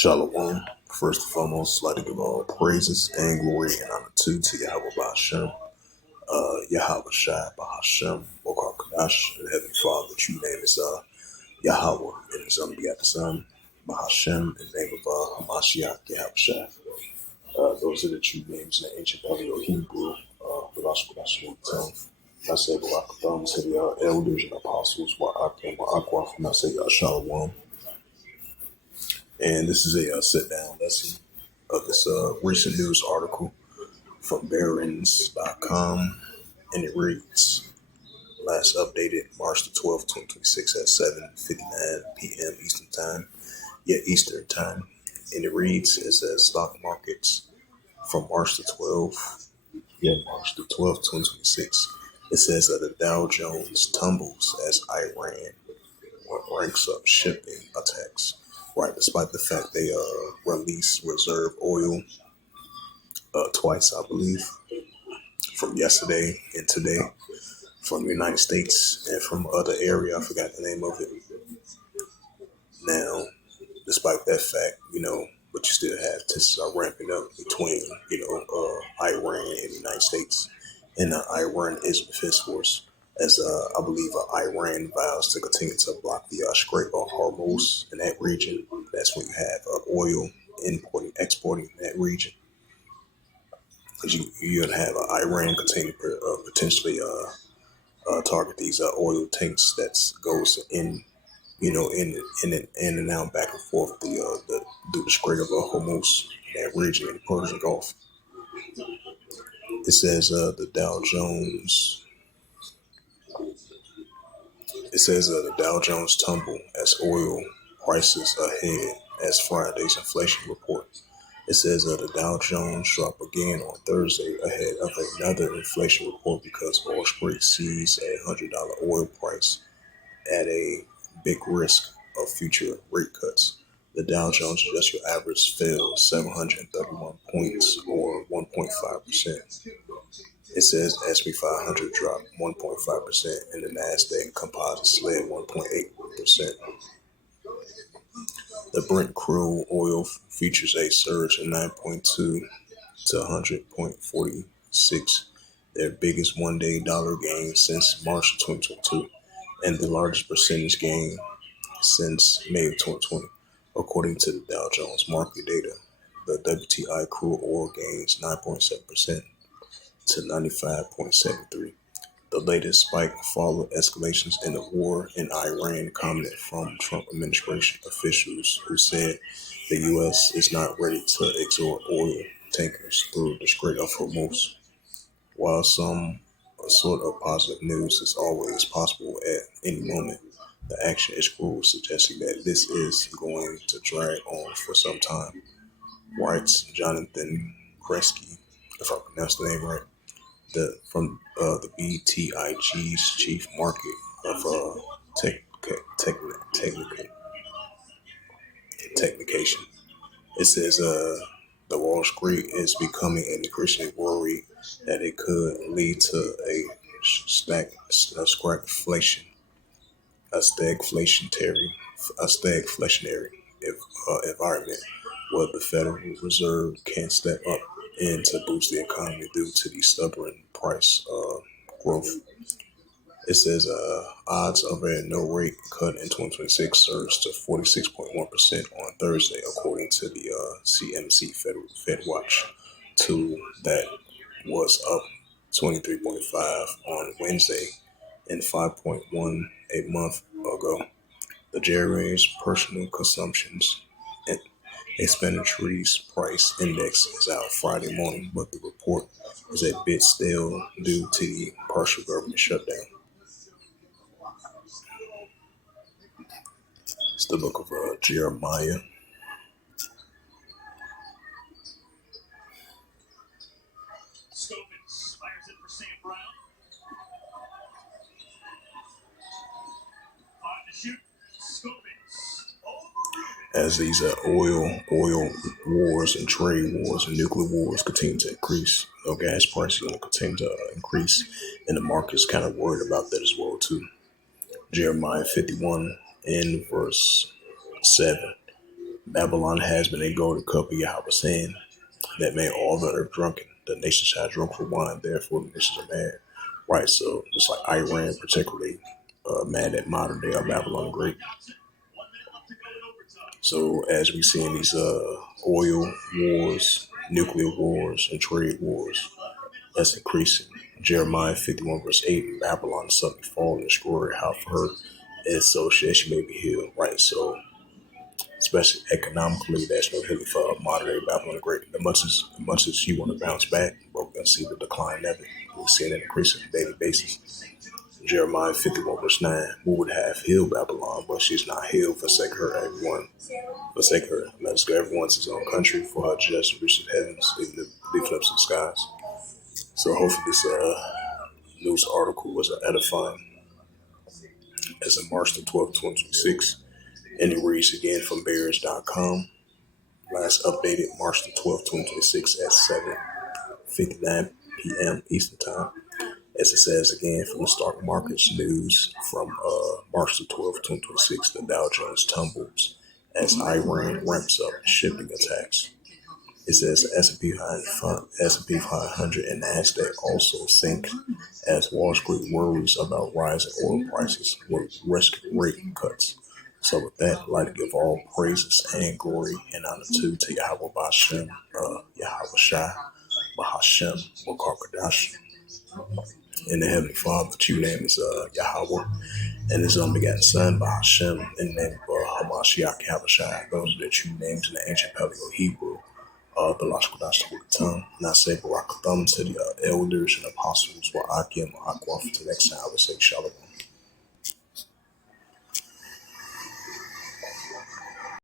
Shalom. First and foremost, I'd like to give all praises and glory and honor to Yahweh Ba'Shem, Yahweh Shai Ba'Shem, Bokar Kadash, the Heavenly Father. The true name is Yahweh, and His unbegotten Son, Ba'Shem, in the name of Hamashiach, Yahweh Shai. Those are the true names in the ancient Paleo Hebrew, the gospel tongue. I say Barak Thumb to the elders and apostles, Wa'akim, Wa'akwa, from I say Shalom. And this is a sit-down lesson of this recent news article from Barron's.com, and it reads, last updated March the 12th, 2026 at 7:59 p.m. Eastern time. And it reads, it says stock markets from March the 12th, March the 12th, 2026. It says that the Dow Jones tumbles as Iran ranks up shipping attacks. Right, despite the fact they released reserve oil twice, I believe, from yesterday and today, from the United States and from other area. I forgot the name of it. Now, despite that fact, but you still have tensions are ramping up between, Iran and the United States and the Iran Israel Defense Force. As I believe Iran vows to continue to block the Strait of Hormuz in that region. That's when you have oil importing, exporting in that region. Because you're going to have Iran continue potentially target these oil tanks that goes in, in and out, back and forth through the Strait of Hormuz, that region in the Persian Gulf. It says the Dow Jones. It says the Dow Jones tumble as oil prices ahead as Friday's inflation report. It says the Dow Jones dropped again on Thursday ahead of another inflation report because Wall Street sees a $100 oil price at a big risk of future rate cuts. The Dow Jones Industrial Average fell 731 points or 1.5%. It says S&P 500 dropped 1.5% and the Nasdaq Composite slid 1.8%. The Brent crude oil features a surge of 9.2 to 100.46, their biggest one-day dollar gain since March 2022, and the largest percentage gain since May of 2020, according to the Dow Jones market data. The WTI crude oil gains 9.7% to 95.73. The latest spike followed escalations in the war in Iran, comment from Trump administration officials who said the U.S. is not ready to exort oil tankers through the Strait of Hormuz. While some sort of positive news is always possible at any moment, the action is cruel, suggesting that this is going to drag on for some time, writes Jonathan Kresge, if I pronounced the name right, from the BTIG's chief market of technication. It says the Wall Street is becoming increasingly worried that it could lead to a stagflationary environment where the Federal Reserve can step up and to boost the economy due to the stubborn price growth. It says odds of a no rate cut in 2026 surged to 46.1% on Thursday, according to the CMC Fed Watch tool that was up 23.5 on Wednesday and 5.1 a month ago. The Jerry's personal consumptions and expenditures price index is out Friday morning, but the report is a bit stale due to the partial government shutdown. It's the book of Jeremiah. As these oil wars and trade wars and nuclear wars continue to increase, gas prices are going to continue to increase, and the market's kind of worried about that as well too. Jeremiah 51 and verse 7. Babylon has been a golden cup of Yahweh saying that made all the earth drunken. The nations shall drunk for wine, therefore the nations are mad. Right, so just like Iran, particularly mad at modern day Babylon the Great. So as we see in these oil wars, nuclear wars, and trade wars, that's increasing. Jeremiah 51 verse 8, Babylon suddenly fall and destroy how for her is so she may be healed. Right, so especially economically, that's no healing for modern day Babylon the Great. The much as you want to bounce back, but we're gonna see the decline of it. We're seeing it increase on a daily basis. Jeremiah 51 verse 9, who would have healed Babylon, but she's not healed, forsake her, everyone. Forsake her, let us go everyone to his own country, for her judgment reaches the heavens, leaving up to the skies. So hopefully this news article was edifying as of March the 12th, 2026. And it reads again from Bears.com. Last updated March the 12th, 2026 at 7:59 p.m. Eastern Time. As it says again from the stock markets news from March the 12th, 2026, the Dow Jones tumbles as Iran ramps up shipping attacks. It says the S&P 500 and NASDAQ also sink as Wall Street worries about rising oil prices with risk rate cuts. So with that, I'd like to give all praises and glory and honor to Yahweh Bashem, Yahweh Shai, Bahashem, Wakarkadash, in the Heavenly Father. The true name is Yahweh, and his unbegotten Son, Bahashem, in the name of Hamashiach Yahushai. Those are the true names in the ancient Paleo Hebrew. The Lashkadash to the tongue. And I say Barakatham to the elders and apostles, Wa'akim, Aqua, for the next time I would say Shalom.